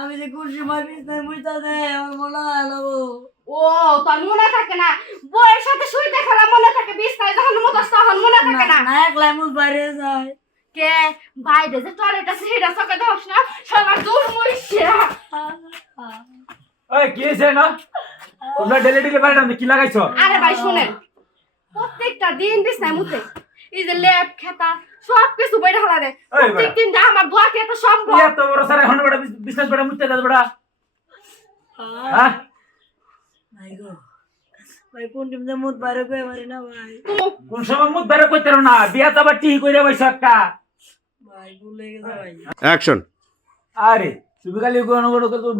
আমি যে কোন সময় বিছনায় মুইতা দে আমার মনে হয় না গো। ও তোর মনে থাকে না, বউয়ের সাথে শুইতে খেলা মনে থাকে, বিছনায় যখন মুতাস তখন মনে থাকে না। না একলাই মুখ বাইরে যায়। কে বাইরে যে টয়লেট আছে সেটা চোখে দেখছ না, সবার দূর মরিষ্যা। ওই কি হইছে না তোমরা ডেলি বাড়িটা কি লাগাইছো? আরে ভাই শুনেন, প্রত্যেকটা দিন বিছনায় মুতে, এই যে লেপ খেতা সব কিছু বইরা হালা রে, প্রত্যেক দিন যা আমার দোয়া কি এত সম্ভব? এত বড় সারা এখন বড় বিজনেস বড় মুতে দাও বড়। হ্যাঁ ভাই গো ভাই কোন টিম যে মুখ বাইরে কই পারি না ভাই। কোন সময় মুত বের কইতেরো না, বিয়া তো আবার টিহি কইরা বইছ একটা। ভাই ভুলে গেছে ভাই। অ্যাকশন। আরে তুমি খালি কোন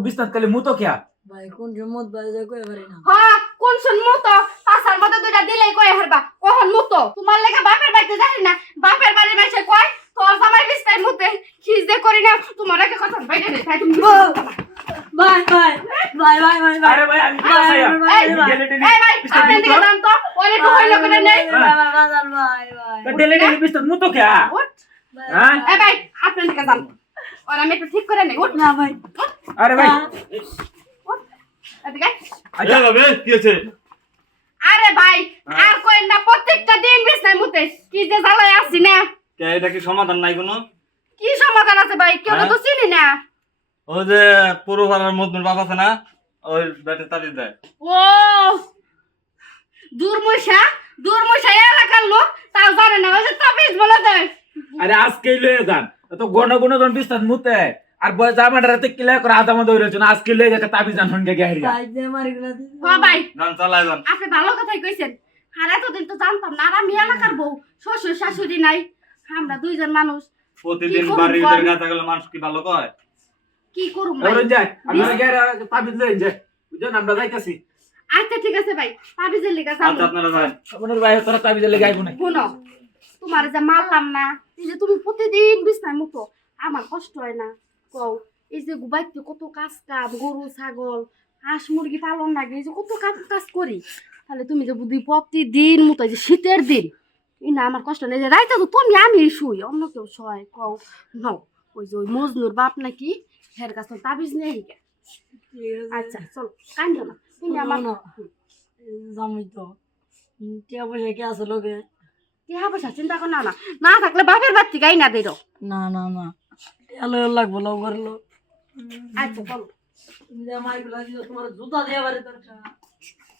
বিজনেস খালি মুতো কিয়া? ভাই কোন সময় মুখ বাইরে যায় কই পারি না। হ্যাঁ কোন শুন মুতো, পাছার মধ্যে দুইটা দিলেই কই হারবা, কখন মুতো? তোমার লাগা বাপের বাড়িতে যাই না, বাপের বাড়ির মাইছে কয় তোর জামাই বিছনায় মুতে, কি যে করি না তোমার একটা কথা বাইরে নেই, তাই তুমি ভাই ভাই ভাই ভাই ভাই ভাই আরে ভাই আমি কি ভাই, চাইয়া? ভাই, এই ভাই, ডেলি এই ভাই আপনি দিকে যান তো, ওরে তো হইলো করে নেই। ডেলি বিজনেস মুতো কিয়া? উঠ, হ্যাঁ এই ভাই আপনি দিকে যান, ওরে আমি একটু ঠিক করে নেই। উঠ না ভাই আরে ভাই উঠ, এদিকে আয়। আচ্ছা যাবে কি আছে? আরে ভাই আর কই না, প্রত্যেকটা দিন বিছনায় মুতে, কি যে জ্বালায় আসছি না। কে এটা কি সমাধান নাই কোনো? কি সমাধান আছে ভাই, কেউ তো চিনি না। ও যে পুরো পাড়ার মজনুর বাপ আছে না, ওই ব্যাটে তাড়িয়ে দেয়। ও দূরমুষা এলাকার লোক, তাও জানে না ওই যে তাবিজ বলে দেয়। আরে আজকেই লয়ে যান তো ঘন ঘন জন বিজনেস মুতে আর বয় জামাটাতে কিলা করে আদা মত হইলো না, আজকে লয়ে যাতে তাবি জান হনকে গেহিরা। ভাই যে মারি গুলা হ্যাঁ ভাই গান চালায় যান। আপনি ভালো কথাই কইছেন, আর এতদিন তো জানতাম না, আর আমি এলাকার বউ, শ্বশুর শাশুড়ি নাই, আমরা দুইজন মানুষ, প্রতিদিন কি করব বাড়ির বল? ভিতরে গাঁথা গেলে মানুষ কি ভালো কয়? কি করুম ভাই? ওরে যায় আমরা গেরা তাবিজ লয়ে যায় বুঝছেন, আমরা যাইতাছি। আচ্ছা ঠিক আছে ভাই, তাবিজের লিগা আচ্ছা যাবো। আপনারা যান। আপনার ভাই তোরা তাবিজ লয়ে গাইবো না। শোনো, তোমার যে মারলাম না, এই যে তুমি প্রতিদিন বিছনায় মুতো, আমার কষ্ট হয় না কও? এই যে বাইতে কত কাজ কাম, গরু ছাগল হাঁস মুরগি পালন লাগে, এই যে কত কাজ করি, তাহলে তুমি যে বুদ্ধি প্রতিদিন মুতো, যে শীতের দিন এই না আমার কষ্ট নেই, যে রাইতে তো তুমি আমি শুই, অন্য কেউ শয় কও? নাও ওই যে ওই মজনুর বাপ নাকি হের কাছে তাবিজ নেই। আচ্ছা চলো কান্দ না, তুমি আমার জামাই তো টিয়া পয়সা কে আছে লোকে? টিহা পয়সা চিন্তা কর না, না না থাকলে বাপের বাড়তি গাই না দেরো। না না না টিয়া লয় লাগবো লও করলো। আচ্ছা চলো। তুমি যে মারি গুলা দিও তোমার জুতা দিয়ে বাড়ি দরকার।